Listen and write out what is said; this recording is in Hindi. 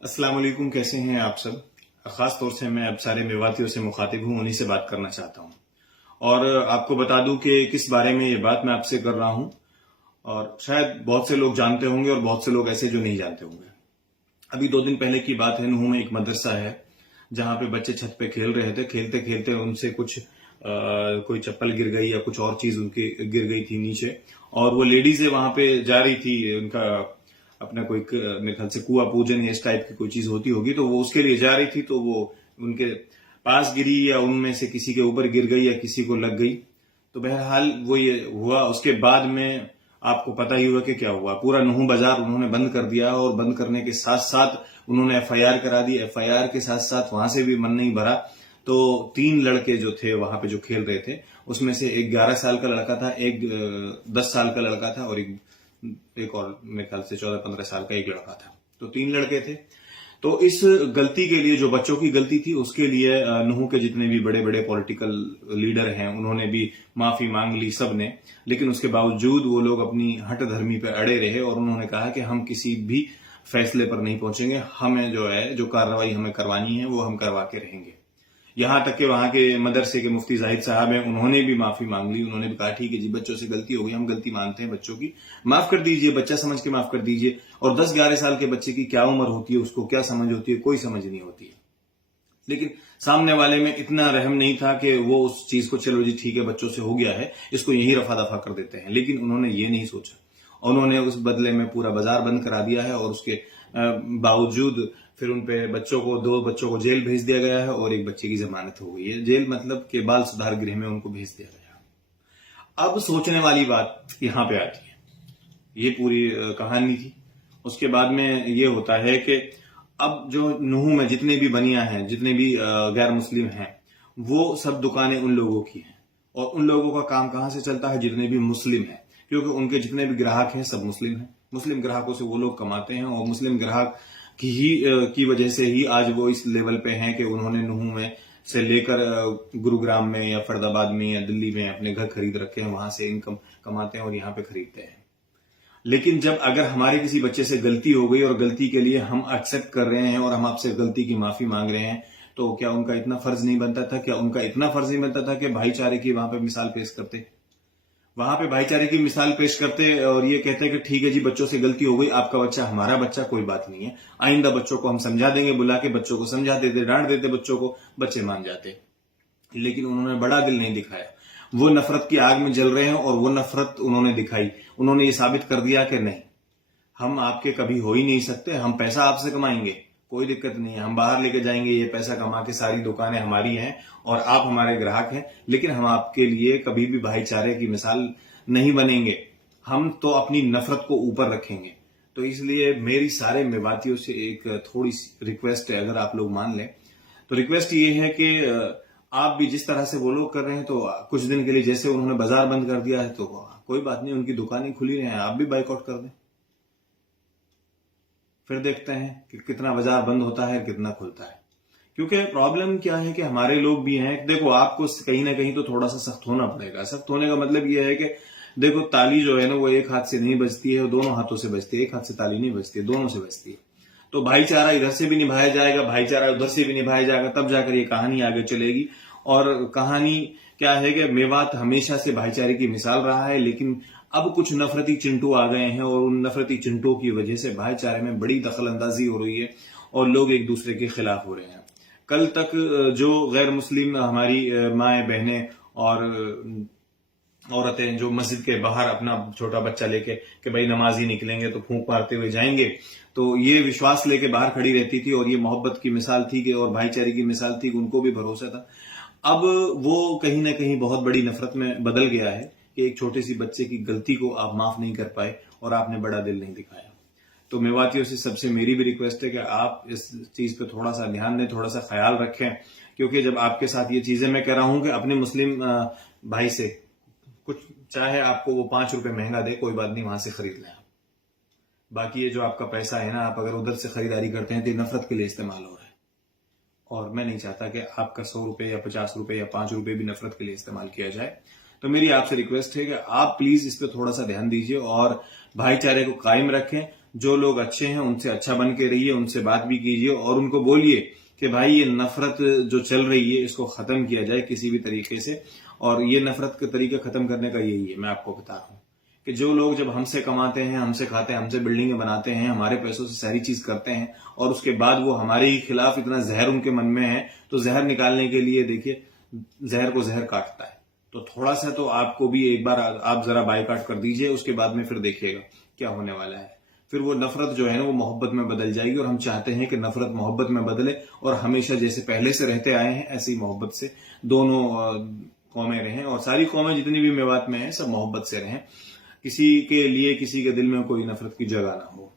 अस्सलाम वालेकुम, कैसे हैं आप सब। खास तौर से मैं अब सारे मेवातियों से मुखातिब हूं, उन्हीं से बात करना चाहता हूं। और आपको बता दूं कि किस बारे में ये बात मैं आपसे कर रहा हूं। और शायद बहुत से लोग जानते होंगे और बहुत से लोग ऐसे जो नहीं जानते होंगे। अभी 2 दिन पहले की बात है, नूह में एक मदरसा है जहां पे बच्चे छत पे खेल रहे थे। खेलते खेलते उनसे कुछ कोई चप्पल गिर गई या कुछ और चीज उनकी गिर गई थी नीचे। और वो लेडीज वहां पे जा रही थी, उनका अपना कोई मेरे ख्याल से कुआ पूजन या इस टाइप की कोई चीज होती होगी, तो वो उसके लिए जा रही थी। तो वो उनके पास गिरी या उनमें से किसी के ऊपर गिर गई या किसी को लग गई। तो बहरहाल वो ये हुआ। उसके बाद में आपको पता ही हुआ कि क्या हुआ। पूरा नूह बाजार उन्होंने बंद कर दिया और बंद करने के साथ साथ उन्होंने एफआईआर करा दी। एफआईआर के साथ साथ वहां से भी मन नहीं भरा, तो 3 लड़के जो थे वहां पे जो खेल रहे थे, उसमें से एक 11 साल का लड़का था, एक 10 साल का लड़का था और एक और मेरे ख्याल से 14-15 साल का एक लड़का था। तो 3 लड़के थे। तो इस गलती के लिए, जो बच्चों की गलती थी, उसके लिए नूह के जितने भी बड़े बड़े पॉलिटिकल लीडर हैं उन्होंने भी माफी मांग ली, सबने। लेकिन उसके बावजूद वो लोग अपनी हट धर्मी पे अड़े रहे और उन्होंने कहा कि हम किसी भी फैसले पर नहीं पहुंचेंगे, हमें जो है, जो कार्रवाई हमें करवानी है वो हम करवा के रहेंगे। यहां तक कि वहां के मदरसे के मुफ्ती जाहिद साहब हैं, उन्होंने भी माफी मांग ली। उन्होंने भी कहा ठीक है जी, बच्चों से गलती हो गई, हम गलती मानते हैं बच्चों की, माफ कर दीजिए, बच्चा समझ के माफ कर दीजिए। और 10-11 साल के बच्चे की क्या उम्र होती है, उसको क्या समझ होती है, कोई समझ नहीं होती है। लेकिन सामने वाले में इतना रहम नहीं था कि वो उस चीज को, चलो जी ठीक है, बच्चों से हो गया है, इसको यही रफा दफा कर देते हैं। लेकिन उन्होंने ये नहीं सोचा। उन्होंने उस बदले में पूरा बाजार बंद करा दिया है और उसके बावजूद फिर उन पे बच्चों को, 2 बच्चों को जेल भेज दिया गया है और एक बच्चे की जमानत हो गई है। जेल मतलब कि बाल सुधार गृह में उनको भेज दिया गया। अब सोचने वाली बात यहां पे आती है। ये पूरी कहानी थी। उसके बाद में ये होता है कि अब जो नूह में जितने भी बनिया हैं, जितने भी गैर मुस्लिम हैं, वो सब दुकानें उन लोगों की हैं। और उन लोगों का काम कहां से चलता है? जितने भी मुस्लिम हैं, क्योंकि उनके जितने भी ग्राहक हैं सब मुस्लिम हैं। मुस्लिम ग्राहकों से वो लोग कमाते हैं और मुस्लिम ग्राहक की वजह से ही आज वो इस लेवल पे हैं कि उन्होंने नूह में से लेकर गुरुग्राम में या फरीदाबाद में या दिल्ली में अपने घर खरीद रखे हैं, वहां से इनकम कमाते हैं और यहां पे खरीदते हैं। लेकिन जब अगर हमारे किसी बच्चे से गलती हो गई और गलती के लिए हम एक्सेप्ट कर रहे हैं और हम आपसे गलती की माफी मांग रहे हैं, तो क्या उनका इतना फर्ज नहीं बनता था? क्या उनका इतना फर्ज नहीं बनता था कि भाईचारे की वहां पे मिसाल पेश करते? वहां पे भाईचारे की मिसाल पेश करते और ये कहते कि ठीक है जी, बच्चों से गलती हो गई, आपका बच्चा हमारा बच्चा, कोई बात नहीं है, आइंदा बच्चों को हम समझा देंगे, बुला के बच्चों को समझा देते, डांट देते बच्चों को, बच्चे मान जाते। लेकिन उन्होंने बड़ा दिल नहीं दिखाया। वो नफरत की आग में जल रहे हैं और वो नफरत उन्होंने दिखाई। उन्होंने ये साबित कर दिया कि नहीं, हम आपके कभी हो ही नहीं सकते, हम पैसा आपसे कमाएंगे, कोई दिक्कत नहीं है, हम बाहर लेके जाएंगे, ये पैसा कमा के सारी दुकानें हमारी हैं और आप हमारे ग्राहक हैं, लेकिन हम आपके लिए कभी भी भाईचारे की मिसाल नहीं बनेंगे। हम तो अपनी नफरत को ऊपर रखेंगे। तो इसलिए मेरी सारे मेवातियों से एक थोड़ी सी रिक्वेस्ट है, अगर आप लोग मान लें तो। रिक्वेस्ट ये है कि आप भी जिस तरह से वो लोग कर रहे हैं, तो कुछ दिन के लिए, जैसे उन्होंने बाजार बंद कर दिया है, तो कोई बात नहीं, उनकी दुकानें खुली रहे हैं, आप भी बाइकआउट कर दें। फिर देखते हैं कि कितना बाजार बंद होता है, कितना खुलता है। क्योंकि प्रॉब्लम क्या है कि हमारे लोग भी हैं। देखो, आपको कहीं ना कहीं तो थोड़ा सा सख्त होना पड़ेगा। सख्त होने का मतलब यह है कि देखो, ताली जो है ना, वो एक हाथ से नहीं बजती है, वो दोनों हाथों से बजती है। एक हाथ से ताली नहीं बजती है, दोनों से बजती है। तो भाईचारा इधर से भी निभाया जाएगा, भाईचारा उधर से भी निभाया जाएगा, तब जाकर ये कहानी आगे चलेगी। और कहानी क्या है कि मेवात हमेशा से भाईचारे की मिसाल रहा है, लेकिन अब कुछ नफरती चिंटू आ गए हैं और उन नफरती चिंटू की वजह से भाईचारे में बड़ी दखल अंदाजी हो रही है और लोग एक दूसरे के खिलाफ हो रहे हैं। कल तक जो गैर मुस्लिम हमारी माएँ बहनें और औरतें जो मस्जिद के बाहर अपना छोटा बच्चा लेके कि भाई नमाज ही निकलेंगे तो फूंक मारते हुए जाएंगे, तो ये विश्वास लेके बाहर खड़ी रहती थी और ये मोहब्बत की मिसाल थी कि, और भाईचारे की मिसाल थी, उनको भी भरोसा था। अब वो कहीं ना कहीं बहुत बड़ी नफरत में बदल गया है कि एक छोटे सी बच्चे की गलती को आप माफ नहीं कर पाए और आपने बड़ा दिल नहीं दिखाया। तो मेवातियों से सबसे मेरी भी रिक्वेस्ट है कि आप इस चीज पे थोड़ा सा ध्यान दें, थोड़ा सा ख्याल रखें। क्योंकि जब आपके साथ ये चीजें, मैं कह रहा हूं कि अपने मुस्लिम भाई से कुछ, चाहे आपको वो 5 रुपए महंगा दे, कोई बात नहीं, वहां से खरीद लें आप। बाकी ये जो आपका पैसा है ना, आप अगर उधर से खरीदारी करते हैं तो ये नफरत के लिए इस्तेमाल हो रहा है। और मैं नहीं चाहता कि आपका 100 रुपए या 50 रुपए या 5 रुपए भी नफरत के लिए इस्तेमाल किया जाए। तो मेरी आपसे रिक्वेस्ट है कि आप प्लीज इस पर थोड़ा सा ध्यान दीजिए और भाईचारे को कायम रखें। जो लोग अच्छे हैं उनसे अच्छा बन के रहिए, उनसे बात भी कीजिए और उनको बोलिए कि भाई ये नफरत जो चल रही है इसको खत्म किया जाए किसी भी तरीके से। और ये नफरत के तरीके खत्म करने का यही है, मैं आपको बता रहा हूँ कि जो लोग जब हमसे कमाते हैं, हमसे खाते हैं, हमसे बिल्डिंगें बनाते हैं, हमारे पैसों से सारी चीज करते हैं और उसके बाद वो हमारे ही खिलाफ इतना जहर उनके मन में है, तो जहर निकालने के लिए देखिए जहर को जहर काटता है। तो थोड़ा सा तो आपको भी एक बार आप जरा बायकॉट कर दीजिए, उसके बाद में फिर देखिएगा क्या होने वाला है। फिर वो नफरत जो है ना वो मोहब्बत में बदल जाएगी और हम चाहते हैं कि नफरत मोहब्बत में बदले और हमेशा जैसे पहले से रहते आए हैं ऐसी मोहब्बत से दोनों कौमें रहें और सारी कौमें जितनी भी मेवात में हैं सब मोहब्बत से रहें, किसी के लिए किसी के दिल में कोई नफरत की जगह ना हो।